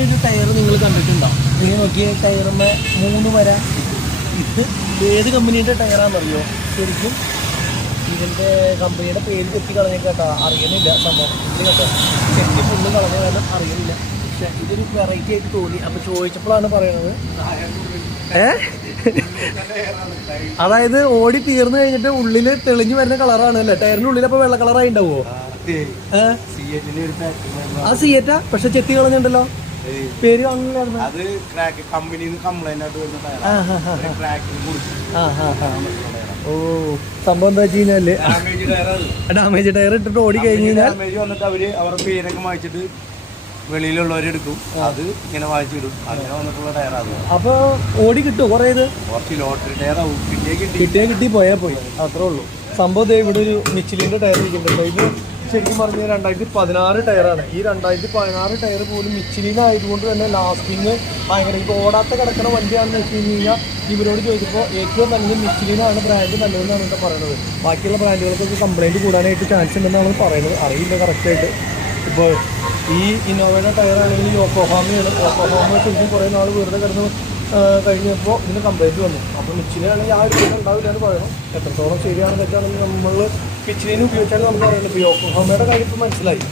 ഇങ്ങനെ ഒരു ടയർ നിങ്ങൾ കണ്ടിട്ടുണ്ടാവും നിങ്ങൾ നോക്കിയ ടയറുമ്മ മൂന്ന് വര. ഇത് ഏത് കമ്പനിയുടെ ടയറാണെന്നറിയോ ശരിക്കും ഇതിന്റെ കമ്പനിയുടെ പേര് തെറ്റി കളഞ്ഞ കേട്ടോ അറിയണില്ല സംഭവം. ഇത് കേട്ടോ. ചെത്തി ഫുള്ള് കളഞ്ഞ കാരണം അറിയണില്ല പക്ഷെ ഇതൊരു വെറൈറ്റി ആയിട്ട് തോന്നി. അപ്പോൾ ചോദിച്ചപ്പോഴാണ് പറയണത്. ഏ? അതായത് ഓടി തീർന്നു കഴിഞ്ഞിട്ട് ഉള്ളിൽ തെളിഞ്ഞു വരുന്ന കളറാണ് അല്ലേ? ടയറിന്റെ ഉള്ളിൽ അപ്പൊ വെള്ള കളറായി ഉണ്ടാവുമോ ഏ? ആ സിയറ്റാ പക്ഷെ ചെത്തി കളഞ്ഞുണ്ടല്ലോ പേര് അത് ക്രാക്ക് കമ്പനിയിൽ നിന്ന് കംപ്ലൈന്റ് ആയിട്ട് വരുന്ന. ക്രാക്കിന് ഓ സംഭവം എന്താ വെച്ച് കഴിഞ്ഞാൽ? ഡാമേജ് ടയർ ഇട്ടിട്ട് ഓടി കഴിഞ്ഞ് കഴിഞ്ഞാൽ ഡാമേജ് വന്നിട്ട് അവർ അവരുടെ പേരൊക്കെ വായിച്ചിട്ട് വെളിയിലുള്ളവരെടുക്കും അത് ഇങ്ങനെ വായിച്ചിടും അങ്ങനെ വന്നിട്ടുള്ള ടയറാണ് അപ്പൊ ഓടി കിട്ടും കുറേ ഇത്? കുറച്ച് ലോട്ടറി ടയറാവും കിട്ടിയേ കിട്ടി. കിട്ടിയാ കിട്ടി പോയാ പോയി. അത്രേ ഉള്ളൂ. സംഭവം ഇവിടെ ഒരു മിച്ചിലിന്റെ ടയർ ഇരിക്കുന്നുണ്ട്. ഇത് ശരിക്കും പറഞ്ഞാൽ രണ്ടായിരത്തി പതിനാറ് ടയറാണ് ഈ രണ്ടായിരത്തി പതിനാറ് ടയർ പോലും മിച്ചിലിൻ ആയതുകൊണ്ട് തന്നെ ലാസ്റ്റിങ് ഭയങ്കര ഇപ്പോൾ ഓടാത്ത കിടക്കുന്ന വണ്ടിയാണെന്ന് വെച്ച് കഴിഞ്ഞ് കഴിഞ്ഞാൽ ഇവരോട് ചോദിച്ചപ്പോൾ ഏറ്റവും നല്ലത് മിച്ചിലിനാണ് ബ്രാൻഡ് നല്ലതെന്നാണ് ഇവിടെ പറയുന്നത്. ബാക്കിയുള്ള ബ്രാൻഡുകൾക്കൊക്കെ കംപ്ലൈന്റ് കൂടാനായിട്ട് ചാൻസ് ഉണ്ടെന്നാണ് പറയുന്നത്. അറിയില്ല കറക്റ്റായിട്ട് ഇപ്പോൾ ഈ ഇന്നോവയുടെ ടയറാണെങ്കിൽ യോക്കോഹാമയാണ് യോക്കോഹാമ ശരിക്കും കുറേ നാൾ വെറുതെ കിടന്ന് കഴിഞ്ഞപ്പോൾ ഇതിന് കംപ്ലൈന്റ് വന്നു. അപ്പോൾ മിച്ചിനാണെങ്കിൽ ആ ഒരു പ്രശ്നം ഉണ്ടാവില്ല എന്ന് പറയണം. എത്രത്തോളം ശരിയാണെന്ന് വെച്ചാണെങ്കിൽ നമ്മൾ മിച്ചിനെ ഉപയോഗിച്ചാലും നമുക്ക് അറിയില്ല ഇപ്പോൾ ഈ യോക്കോഹാമയുടെ കാര്യം ഇപ്പോൾ മനസ്സിലായി.